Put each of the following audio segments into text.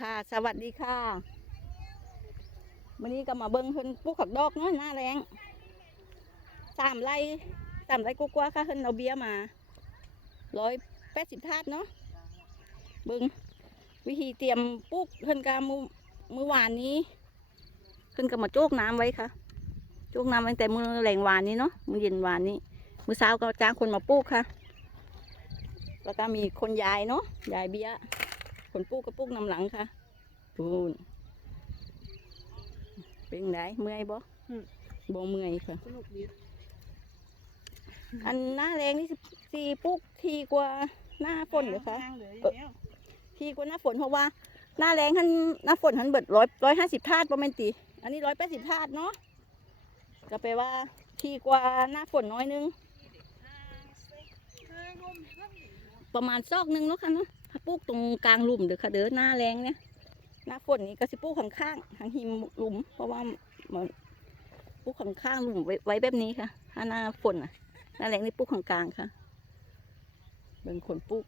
ค่ะ สวัสดีค่ะวันนี้ก็มาเบิ้งเพิ่นปลูกผักดอกเนาะหน้าแรงสามไร่สามไร่กว่าๆค่ะเพิ่นเอาเบี้ยมาร้อยแปดสิบถาดเนาะเบิ้งวิธีเตรียมปลูกเพิ่นกามือมือวานนี้เพิ่นก็มาโจกน้ำไว้ค่ะ โจกน้ำตั้งแต่มือแหลงวานนี้เนาะมือเย็นวานนี้มือเช้าก็จ้างคนมาปลูกค่ะ แล้วก็มีคนยายเนาะยายเบี้ย คนปลูกก็ปลูกนำหลังค่ะปูนเป็นไงเมื่อยบ่อืมบ่เมื่อยค่ะ สนุกดีอันหน้าแรงนี่สีปลูกทีกว่าหน้าฝนเลยค่ะทางเหลืออย่างเดียวทีกว่าหน้าฝนเพราะว่า หน้าแรงท่านหน้าฝนท่านเบิดร้อยร้อยห้าสิบธาตุประมาณตีอันนี้ร้อยแปดสิบธาตุเนาะก็แปลว่าทีกว่าหน้าฝนน้อยนึง ประมาณซอกหนึงเนาะค่ะเนาะ ถ้าปลูกตรงกลางหลุมเด้อค่ะเด้อหน้าแรงเนี่ยหน้าฝนนี่ก็สิปลูกข้างๆทางหิมหลุม เพราะว่ามันปลูกข้างๆหลุมไว้ไว้แบบนี้ค่ะ ถ้าหน้าฝนอะ หน้าแรงนี่ปลูกข้างกลางค่ะเป็นคนปลูก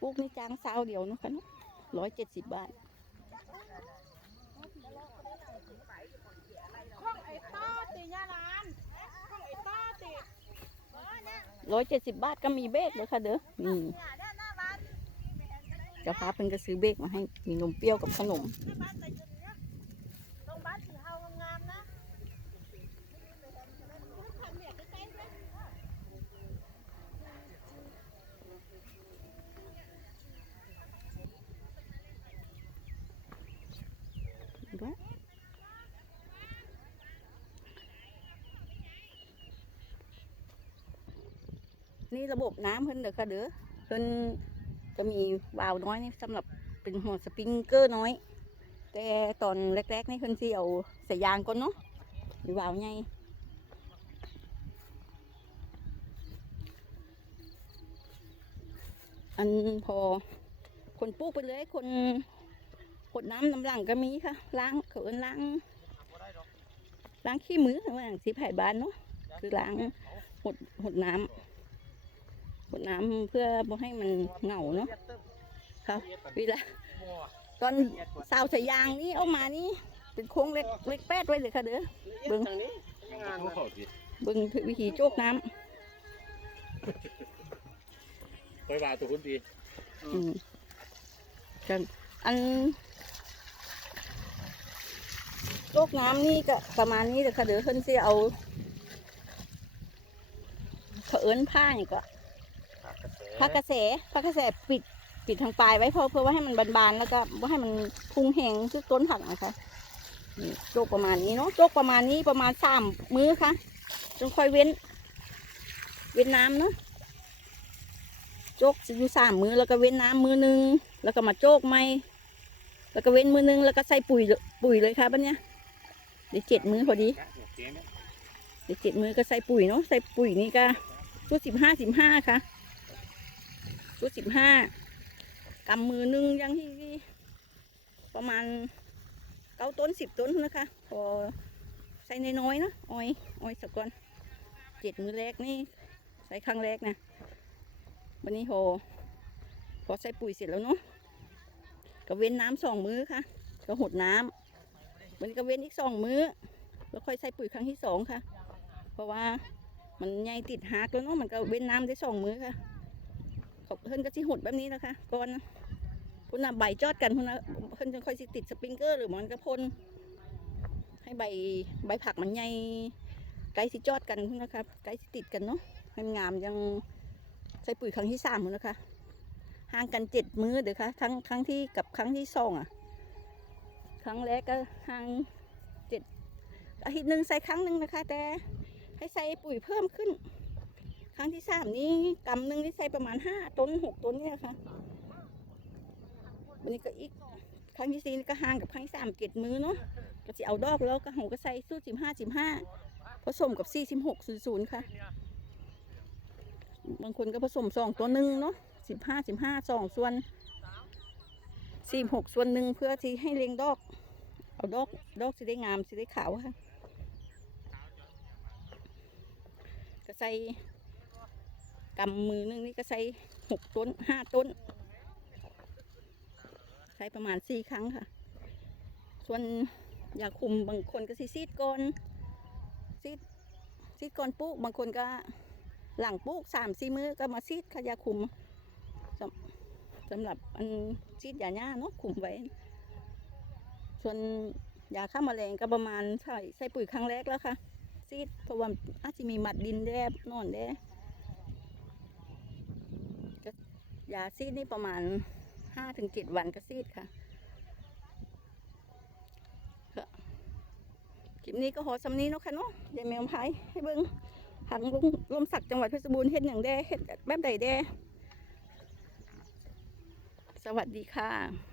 ปลูกนี่จ้างสาวเดียวนะคะร้อยเจ็ดสิบบาท ข้องไอ้ต้าติยาลานข้องไอ้ต้าติ ร้อยเจ็ดสิบบาทก็มีเบรกเลยค่ะเด้อนี่เจะพาเพิ่นก็ซื้อเบรกมาให้ มีนมเปรี้ยวกับขนม ตรงบ้านสีเฮางามๆนะ ด้วย นี่ระบบน้ำเพิ่นเด้อค่ะเด้อเพิ่นจะมีวาล์วน้อยนี่สำหรับเป็นหัวสปริงเกอร์น้อย แต่ตอนแรกๆนี่เพิ่นสิเอาสายยางก่อนเนาะมีวาล์วใหญ่อันพอคนปลูกไปเลยคนหดน้ำน้ำหลังก็มีค่ะล้างเขินล้างล้างขี้มือว่าอย่างสีผ่บานเนาะคือล้างหดหดน้ำ หดน้ำเพื่อบ่ให้มันเหงาเนาะครับเวลาตอนสาวสายยางนี่เอามานี่เป็นโค้งเล็กเล็กแป๊ดไว้เลยค่ะเด้อเบิ่งทางนี้งามเขานะเขาสิเบิ่งวิธีโจกน้ไปว่าตัวคนดีำอืมกันอันโจกน้ำนี่ก็ประมาณนี้เลยค่ะเด้อเพิ่นสิเอาเขาเอิ้นผ้านี่ก็ ผ้ากระแสผ้ากระแสปิดปิดทางปลายไว้เพราะเพื่อว่าให้มันบานๆแล้วก็ว่าให้มันพุงแหงคือต้นผักนะคะนี่โจกประมาณนี้เนาะโจกประมาณนี้ประมาณสามมื้อค่ะจนค่อยเว้น เว้นน้ำเนาะโจกอยู่สามมื้อแล้วก็เว้นน้ำมื้อหนึง แล้วก็มาโจกใหม่แล้วก็เว้นมื้อหนึงแล้วก็ใส่ปุ๋ยเลยปุ๋ยเลยค่ะบัดเนี้ยเดี๋ยวเจ็ดมื้อพอดีเคไหมเดี๋ยวเจ็ดมือก็ใส่ปุ๋ยเนาะใส่ปุ๋ยนี่ก็ชุดสิบห้าสิบห้าค่ะ ชุดสิบห้ากำมือหนึงยังที่ประมาณเก้าต้นสิบต้นนะคะพอใส่น้อยๆนะอ้อยอ้อยสักก่อนเจ็ดมือแรกนี่ใส่ครั้งแรกนะวันนี้โหพอใส่ปุ๋ยเสร็จแล้วเนาะก็เว้นน้ำสองมือค่ะ ก็หดน้ำวันนี้ก็เว้นอีกสองมือแล้วค่อยใส่ปุ๋ยครั้งที่สองค่ะ เพราะว่ามันใหญ่ติดหักแล้วเนาะมันก็เว้นน้ำได้สองมือค่ะ เขาเพิ่นก็สิหดแบบนี้นะคะก่อนนะพุ่นน่ะใบจอดกันพุ่นน่ะเพิ่นจะค่อยสิติดสปริงเกอร์หรือมันก็พ่นให้ใบใบผักมันใหญ่ใกลสิจอดกันพุ่นะคะใกลสิติดกันเนาะให้มันงามยังใส่ปุ๋ยครั้งที่สามพุ่นนะคะห่างกันเจ็ดมือเดี๋ยวค่ะครั้งครั้งที่กับครั้งที่สองอะ ครั้งแรกก็ห่างอาทิตย์หนึ่งใส่ครั้งหนึ่งนะคะ แต่ให้ใส่ปุ๋ยเพิ่มขึ้น รั้งที่สามนี้กำหนึ่งที่ใส่ประมาณห้าต้นหกต้นเนี่ยค่ะวันนี้ก็อีกครั้งที่สี่นี่ก็ห่างกับครั้งที่สามเจ็ดมือเนาะก็จะเอาดอกแล้วก็หงก็ใส่สู้สิบห้าสิบห้าผสมกับสี่สิบหกศูนย์ศูนย์ค่ะ บางคนก็ผสมสองตัวหนึ่งเนาะสิบห้าสิบห้าสองส่วนสี่หกส่วนหนึ่งเพื่อที่ให้เลี้ยงดอก เอาดอกดอกสิได้งามสิได้ขาวค่ะ ก็ใส่ กำมือนึงนี่ก็ใส่หกต้นห้าต้น ใช้ประมาณสี่ครั้งค่ะ ส่วนยาคุมบางคนก็ซีดก่อนซีดซีดก่อนปลูกบางคนก็หลังปลูกสามสี่มือก็มาซีดค่ะยาคุมสำสำหรับอันซีดยาหญ้าเนาะคุมไว้ ส่วนยาฆ่าแมลงก็ประมาณใส่ใส่ปุ๋ยครั้งแรกแล้วค่ะซีดเพราะว่าอาจจะมีหมัดดินแดบนอนแดก็ ยาซีดนี่ประมาณห้าถึงเจ็ดวันก็ซีดค่ะก็คลิปนี้ก็หอสำนี้เนาะค่ะเนาะยายแมวพายให้เบิ้งหังลงลมสักจังหวัดเพชรบูรณ์เฮ็ดอย่างแดเฮ็ดแบบใดแดสวัสดีค่ะ